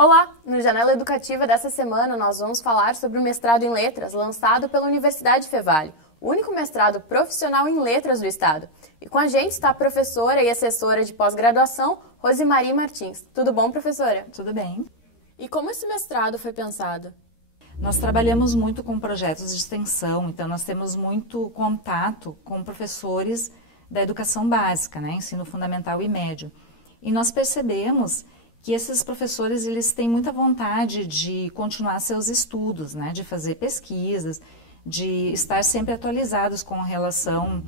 Olá! No Janela Educativa dessa semana nós vamos falar sobre o mestrado em Letras lançado pela Universidade Fevale, o único mestrado profissional em letras do estado. E com a gente está a professora e assessora de pós-graduação, Rosemary Martins. Tudo bom, professora? Tudo bem. E como esse mestrado foi pensado? Nós trabalhamos muito com projetos de extensão, então nós temos muito contato com professores da educação básica, né, ensino fundamental e médio. E nós percebemos que esses professores eles têm muita vontade de continuar seus estudos, né, de fazer pesquisas, de estar sempre atualizados com relação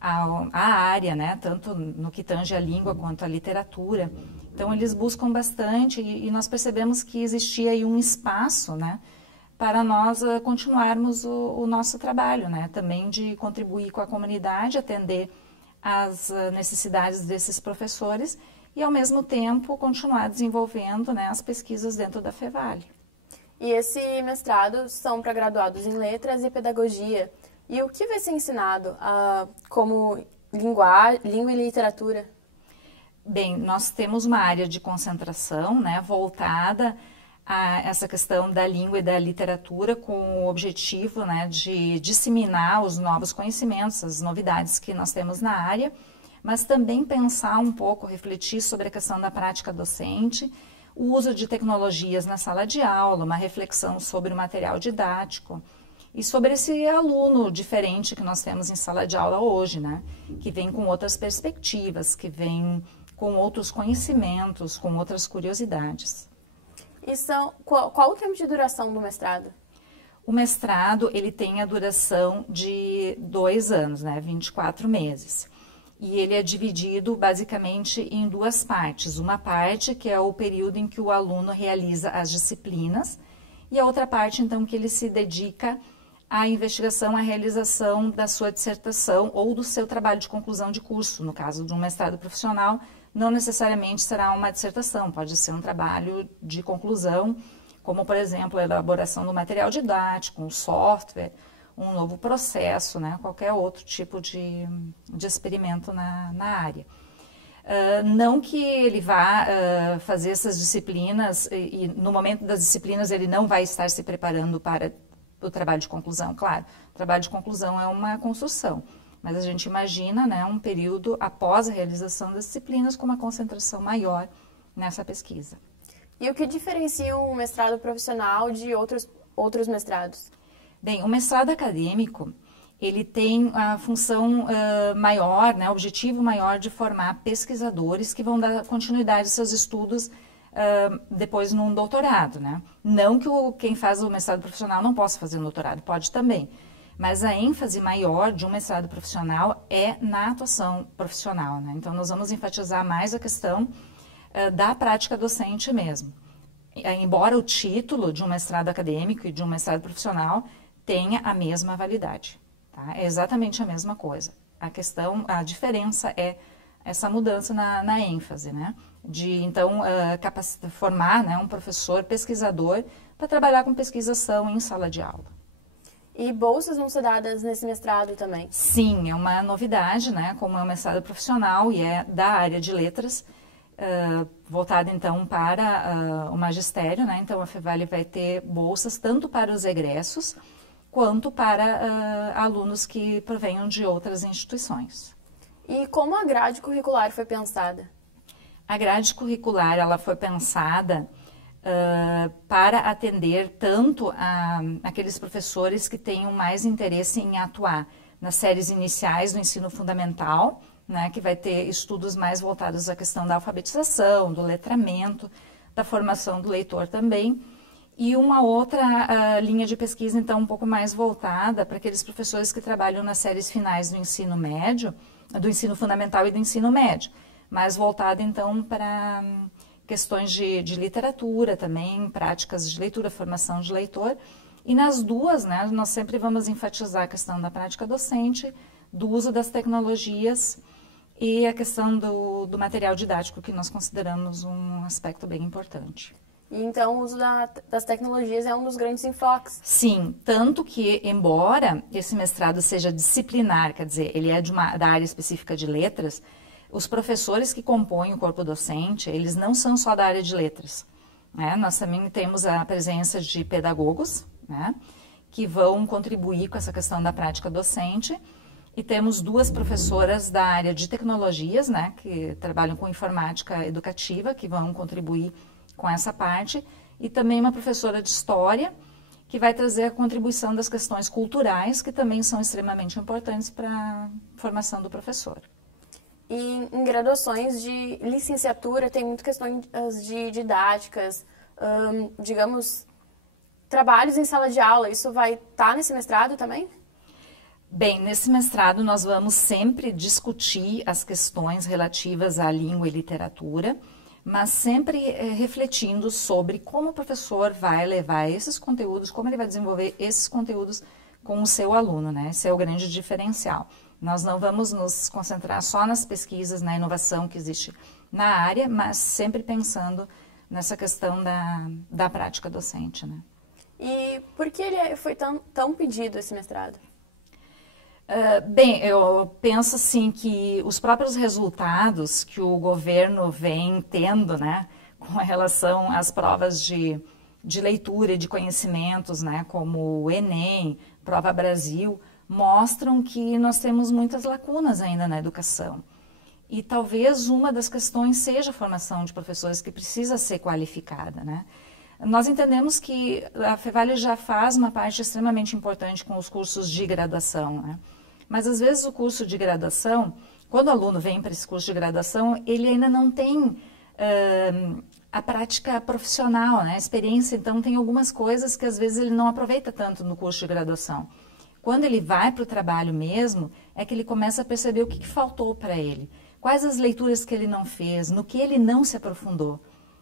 à área, né, tanto no que tange a língua quanto a literatura. Então eles buscam bastante e nós percebemos que existia aí um espaço, né, para nós continuarmos o nosso trabalho, né, também de contribuir com a comunidade, atender às necessidades desses professores e, ao mesmo tempo, continuar desenvolvendo, né, as pesquisas dentro da Fevale. E esse mestrado são para graduados em Letras e Pedagogia. E o que vai ser ensinado como língua e literatura? Bem, nós temos uma área de concentração, né, voltada a essa questão da língua e da literatura com o objetivo, né, de disseminar os novos conhecimentos, as novidades que nós temos na área, mas também pensar um pouco, refletir sobre a questão da prática docente, o uso de tecnologias na sala de aula, uma reflexão sobre o material didático e sobre esse aluno diferente que nós temos em sala de aula hoje, né? Que vem com outras perspectivas, que vem com outros conhecimentos, com outras curiosidades. E qual o tempo de duração do mestrado? O mestrado ele tem a duração de 2 anos, né? 24 meses. E ele é dividido basicamente em 2 partes. Uma parte que é o período em que o aluno realiza as disciplinas e a outra parte, então, que ele se dedica à investigação, à realização da sua dissertação ou do seu trabalho de conclusão de curso. No caso de um mestrado profissional, não necessariamente será uma dissertação, pode ser um trabalho de conclusão, como, por exemplo, a elaboração do material didático, um software, um novo processo, né? Qualquer outro tipo de experimento na área. Não que ele vá fazer essas disciplinas e no momento das disciplinas ele não vai estar se preparando para o trabalho de conclusão, claro. O trabalho de conclusão é uma construção, mas a gente imagina, né, um período após a realização das disciplinas com uma concentração maior nessa pesquisa. E o que diferencia um mestrado profissional de outros mestrados? Bem, o mestrado acadêmico, ele tem a função maior, né, objetivo maior de formar pesquisadores que vão dar continuidade aos seus estudos depois num doutorado, né? Não que quem faz o mestrado profissional não possa fazer um doutorado, pode também. Mas a ênfase maior de um mestrado profissional é na atuação profissional, né? Então, nós vamos enfatizar mais a questão da prática docente mesmo. Embora o título de um mestrado acadêmico e de um mestrado profissional tenha a mesma validade, tá? É exatamente a mesma coisa. A diferença é essa mudança na ênfase, né? De, então, formar, né, um professor pesquisador para trabalhar com pesquisação em sala de aula. E bolsas vão ser dadas nesse mestrado também? Sim, é uma novidade, né? Como é um mestrado profissional e é da área de letras, voltado então para o magistério, né? Então a Fevale vai ter bolsas tanto para os egressos quanto para alunos que provenham de outras instituições. E como a grade curricular foi pensada? A grade curricular ela foi pensada para atender tanto aqueles professores que tenham mais interesse em atuar nas séries iniciais do ensino fundamental, né, que vai ter estudos mais voltados à questão da alfabetização, do letramento, da formação do leitor também, e uma outra linha de pesquisa, então, um pouco mais voltada para aqueles professores que trabalham nas séries finais do ensino médio, do ensino fundamental e do ensino médio, mas voltada, então, para questões de literatura também, práticas de leitura, formação de leitor. E nas duas, né, nós sempre vamos enfatizar a questão da prática docente, do uso das tecnologias e a questão do material didático, que nós consideramos um aspecto bem importante. E então o uso das tecnologias é um dos grandes enfoques. Sim, tanto que, embora esse mestrado seja disciplinar, quer dizer, ele é da área específica de letras, os professores que compõem o corpo docente, eles não são só da área de letras. né? Nós também temos a presença de pedagogos, né, que vão contribuir com essa questão da prática docente. E temos 2 professoras da área de tecnologias, né, que trabalham com informática educativa, que vão contribuir com essa parte. E também uma professora de história, que vai trazer a contribuição das questões culturais, que também são extremamente importantes para a formação do professor. E em graduações de licenciatura tem muitas questões de didáticas, digamos, trabalhos em sala de aula. Isso vai estar nesse mestrado também? Bem, nesse mestrado nós vamos sempre discutir as questões relativas à língua e literatura, mas sempre refletindo sobre como o professor vai levar esses conteúdos, como ele vai desenvolver esses conteúdos com o seu aluno, né? Esse é o grande diferencial. Nós não vamos nos concentrar só nas pesquisas, na inovação que existe na área, mas sempre pensando nessa questão da prática docente, né? E por que ele foi tão pedido, esse mestrado? Bem, eu penso assim que os próprios resultados que o governo vem tendo, né, com relação às provas de leitura e de conhecimentos, né, como o Enem, Prova Brasil, mostram que nós temos muitas lacunas ainda na educação. E talvez uma das questões seja a formação de professores, que precisa ser qualificada, né? Nós entendemos que a Fevale já faz uma parte extremamente importante com os cursos de graduação, né? Mas às vezes o curso de graduação, quando o aluno vem para esse curso de graduação, ele ainda não tem a prática profissional, né? A experiência. Então tem algumas coisas que às vezes ele não aproveita tanto no curso de graduação. Quando ele vai para o trabalho mesmo, é que ele começa a perceber o que faltou para ele, quais as leituras que ele não fez, no que ele não se aprofundou,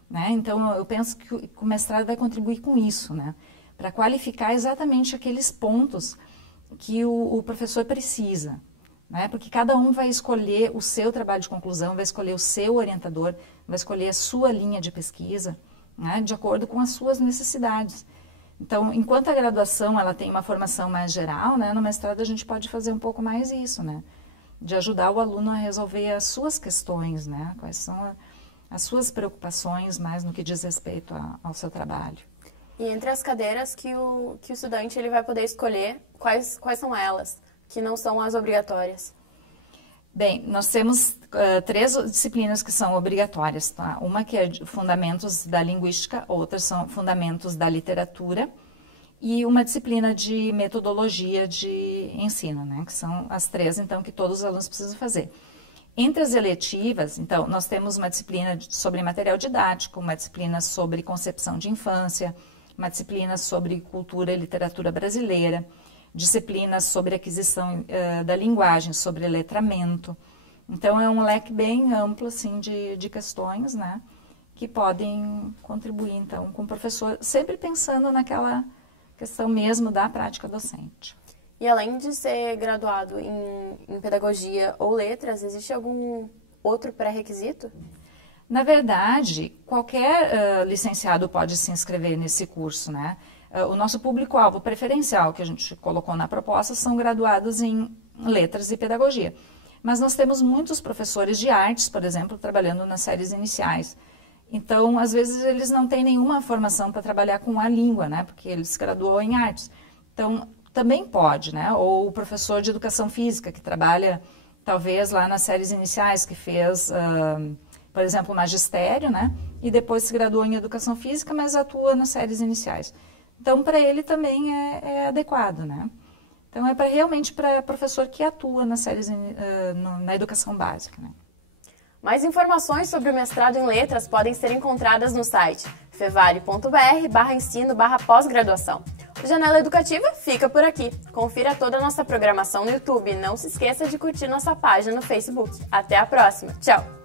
né? Então eu penso que o mestrado vai contribuir com isso, né? Para qualificar exatamente aqueles pontos que o professor precisa, né? Porque cada um vai escolher o seu trabalho de conclusão, vai escolher o seu orientador, vai escolher a sua linha de pesquisa, né? De acordo com as suas necessidades. Então, enquanto a graduação ela tem uma formação mais geral, né? No mestrado a gente pode fazer um pouco mais isso, né? De ajudar o aluno a resolver as suas questões, né? Quais são as suas preocupações mais no que diz respeito ao seu trabalho. E entre as cadeiras que o estudante ele vai poder escolher, quais são elas, que não são as obrigatórias? Bem, nós temos 3 disciplinas que são obrigatórias, tá? Uma que é Fundamentos da Linguística, outras são Fundamentos da Literatura e uma disciplina de Metodologia de Ensino, né? Que são as 3, então, que todos os alunos precisam fazer. Entre as eletivas, então, nós temos uma disciplina sobre material didático, uma disciplina sobre concepção de infância, uma disciplina sobre cultura e literatura brasileira, disciplinas sobre aquisição da linguagem, sobre letramento. Então, é um leque bem amplo, assim, de questões, né, que podem contribuir, então, com o professor, sempre pensando naquela questão mesmo da prática docente. E além de ser graduado em pedagogia ou letras, existe algum outro pré-requisito? Na verdade, qualquer licenciado pode se inscrever nesse curso, né? O nosso público-alvo preferencial que a gente colocou na proposta são graduados em letras e pedagogia. Mas nós temos muitos professores de artes, por exemplo, trabalhando nas séries iniciais. Então, às vezes, eles não têm nenhuma formação para trabalhar com a língua, né? Porque ele se graduou em artes. Então, também pode, né? Ou o professor de educação física, que trabalha, talvez, lá nas séries iniciais, que fez, por exemplo, magistério, né? E depois se graduou em educação física, mas atua nas séries iniciais. Então, para ele também é adequado, né? Então, é realmente para professor que atua nas séries, na educação básica, né? Mais informações sobre o mestrado em letras podem ser encontradas no site fevale.br/ensino/pós-graduação. O Janela Educativa fica por aqui. Confira toda a nossa programação no YouTube e não se esqueça de curtir nossa página no Facebook. Até a próxima. Tchau!